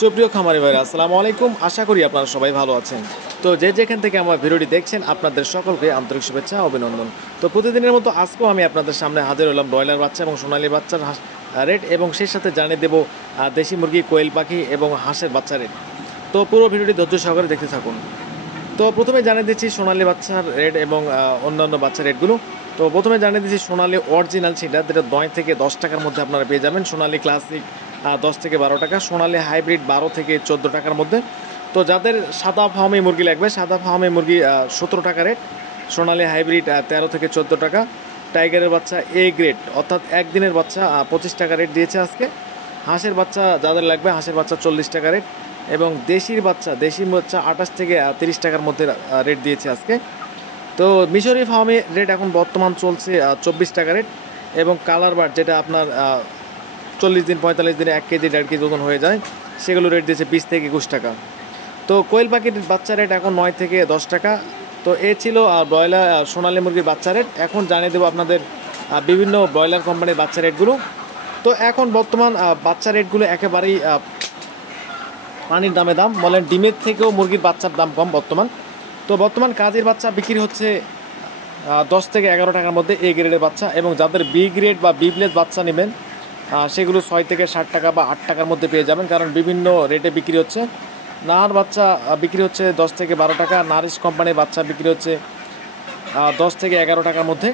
সুপ্রিয় খামারি ভাইরা আসসালামু আলাইকুম। আশা করি আপনারা সবাই ভালো আছেন। তো যে যেখান থেকে আমার ভিডিওটি দেখছেন আপনাদের সকলকে আন্তরিক শুভেচ্ছা অভিনন্দন। তো প্রতিদিনের মতো আজকেও আমি আপনাদের সামনে হাজির হলাম ব্রয়লার বাচ্চা এবং সোনালী বাচ্চার রেট এবং সেই সাথে জানিয়ে দেবো দেশি মুরগি, কোয়েল পাখি এবং হাঁসের বাচ্চা রেট। তো পুরো ভিডিওটি ধৈর্য সহকারে দেখতে থাকুন। তো প্রথমে জানিয়ে দিচ্ছি সোনালী বাচ্চার রেট এবং অন্যান্য বাচ্চার রেটগুলো। তো প্রথমে জানিয়ে দিচ্ছি সোনালী অরিজিনাল সেটা যেটা 9 থেকে 10 টাকার মধ্যে আপনারা পেয়ে যাবেন। সোনালী ক্লাসিক 10 থেকে 12 টাকা, সোনালী হাইব্রিড 12 থেকে 14 টাকার মধ্যে। তো যাদের সাদা ফার্মে মুরগি লাগবে, সাদা ফার্মে মুরগি 17 টাকা রেট, সোনালী হাইব্রিড 13 থেকে 14 টাকা, টাইগারের বাচ্চা এ গ্রেড অর্থাৎ একদিনের বাচ্চা 25 টাকা রেট দিয়েছে আজকে। হাঁসের বাচ্চা যাদের লাগবে হাঁসের বাচ্চা 40 টাকা রেট এবং দেশি বাচ্চা 28 থেকে 30 টাকার মধ্যে রেট দিয়েছে আজকে। তো মিশরি ফার্মে রেট এখন বর্তমান চলছে 24 টাকা রেট এবং কালার বার্ড যেটা আপনার 40 দিন 45 দিনে 1 কেজি 1.5 কেজি ওজন হয়ে যায় সেগুলো রেট দিয়েছে 20 থেকে 21 টাকা। তো কোয়েল পাখির বাচ্চা রেট এখন 9 থেকে 10 টাকা। তো এ ছিল ব্রয়লার সোনালী মুরগির বাচ্চা রেট। এখন জানিয়ে দেবো আপনাদের বিভিন্ন ব্রয়লার কোম্পানির বাচ্চা রেটগুলো। তো এখন বর্তমান বাচ্চা রেটগুলো একেবারেই পানির দামে দাম, বলেন ডিমের থেকেও মুরগির বাচ্চার দাম কম বর্তমান। তো বর্তমান কাজের বাচ্চা বিক্রি হচ্ছে 10 থেকে 11 টাকার মধ্যে এ গ্রেডের বাচ্চা এবং যাদের বি গ্রেড বা বি প্লাস বাচ্চা নেবেন সেগুলো 6 থেকে 60 টাকা বা 8 টাকার মধ্যে পেয়ে যাবেন, কারণ বিভিন্ন রেটে বিক্রি হচ্ছে। নার বাচ্চা বিক্রি হচ্ছে 10 থেকে 12 টাকা, নারিশ কোম্পানির বাচ্চা বিক্রি হচ্ছে 10 থেকে 11 টাকার মধ্যে,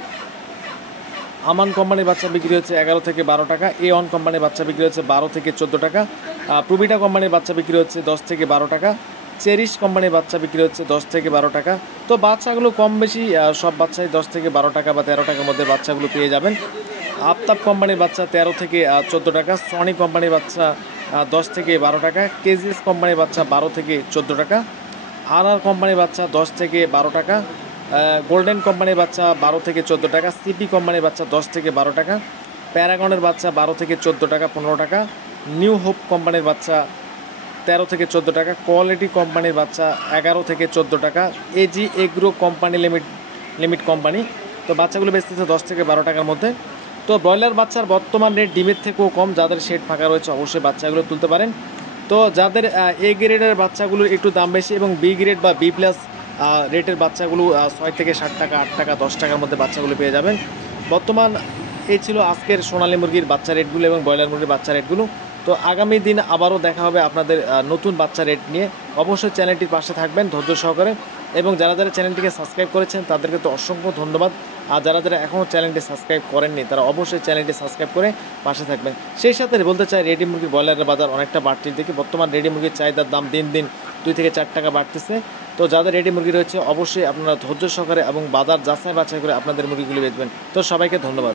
আমান কোম্পানির বাচ্চা বিক্রি হচ্ছে 11 থেকে 12 টাকা, এ ওয়ান কোম্পানির বাচ্চা বিক্রি হচ্ছে 12 থেকে 14 টাকা, প্রুবিটা কোম্পানির বাচ্চা বিক্রি হচ্ছে 10 থেকে 12 টাকা, চেরিশ কোম্পানির বাচ্চা বিক্রি হচ্ছে 10 থেকে 12 টাকা। তো বাচ্চাগুলো কম বেশি সব বাচ্চাই 10 থেকে 12 টাকা বা 13 টাকার মধ্যে বাচ্চাগুলো পেয়ে যাবেন। আফতাব কোম্পানির বাচ্চা 13 থেকে 14 টাকা, সনি কোম্পানির বাচ্চা 10 থেকে 12 টাকা, কেজিএস কোম্পানির বাচ্চা 12 থেকে 14 টাকা, আর কোম্পানির বাচ্চা 10 থেকে 12 টাকা, গোল্ডেন কোম্পানির বাচ্চা 12 থেকে 14 টাকা, সিপি কোম্পানির বাচ্চা 10 থেকে 12 টাকা, প্যারাগনের বাচ্চা 12 থেকে 14 টাকা 15 টাকা, নিউ হোপ কোম্পানির বাচ্চা 13 থেকে 14 টাকা, কোয়ালিটি কোম্পানির বাচ্চা 11 থেকে 14 টাকা, AG agro company limit company. তো বাচ্চাগুলো বেচতেছে 10 থেকে 12 টাকার মধ্যে। তো ব্রয়লার বাচ্চার বর্তমান রেট ডিমের থেকেও কম, যাদের শেড ফাঁকা রয়েছে অবশ্যই বাচ্চাগুলো তুলতে পারেন। তো যাদের এ গ্রেডের বাচ্চাগুলোর একটু দাম বেশি এবং বি গ্রেড বা বি প্লাস রেটের বাচ্চাগুলো 6 থেকে 60 টাকা 8 টাকা 10 টাকার মধ্যে বাচ্চাগুলো পেয়ে যাবেন। বর্তমান এই ছিল আজকের সোনালী মুরগির বাচ্চা রেটগুলো এবং ব্রয়লার মুরগির বাচ্চা রেটগুলো। তো আগামী দিন আবারও দেখা হবে আপনাদের নতুন বাচ্চা রেট নিয়ে। অবশ্যই চ্যানেলটির পাশে থাকবেন ধৈর্য সহকারে এবং যারা যারা চ্যানেলটিকে সাবস্ক্রাইব করেছেন তাদেরকে তো অসংখ্য ধন্যবাদ। আর যারা যারা এখনও চ্যানেলটি সাবস্ক্রাইব করেননি তারা অবশ্যই চ্যানেলটি সাবস্ক্রাইব করে পাশে থাকবেন। সেই সাথে বলতে চাই রেডি মুরগি ব্রয়লারের বাজার অনেকটা বাড়তির দিকে। বর্তমান রেডি মুরগির চাহিদার দাম দিন দিন 2 থেকে 4 টাকা বাড়তেছে। তো যাদের রেডি মুরগি রয়েছে অবশ্যই আপনারা ধৈর্য সহকারে এবং বাজার যাচাই বাছাই করে আপনাদের মুরগিগুলি বেচবেন। তো সবাইকে ধন্যবাদ।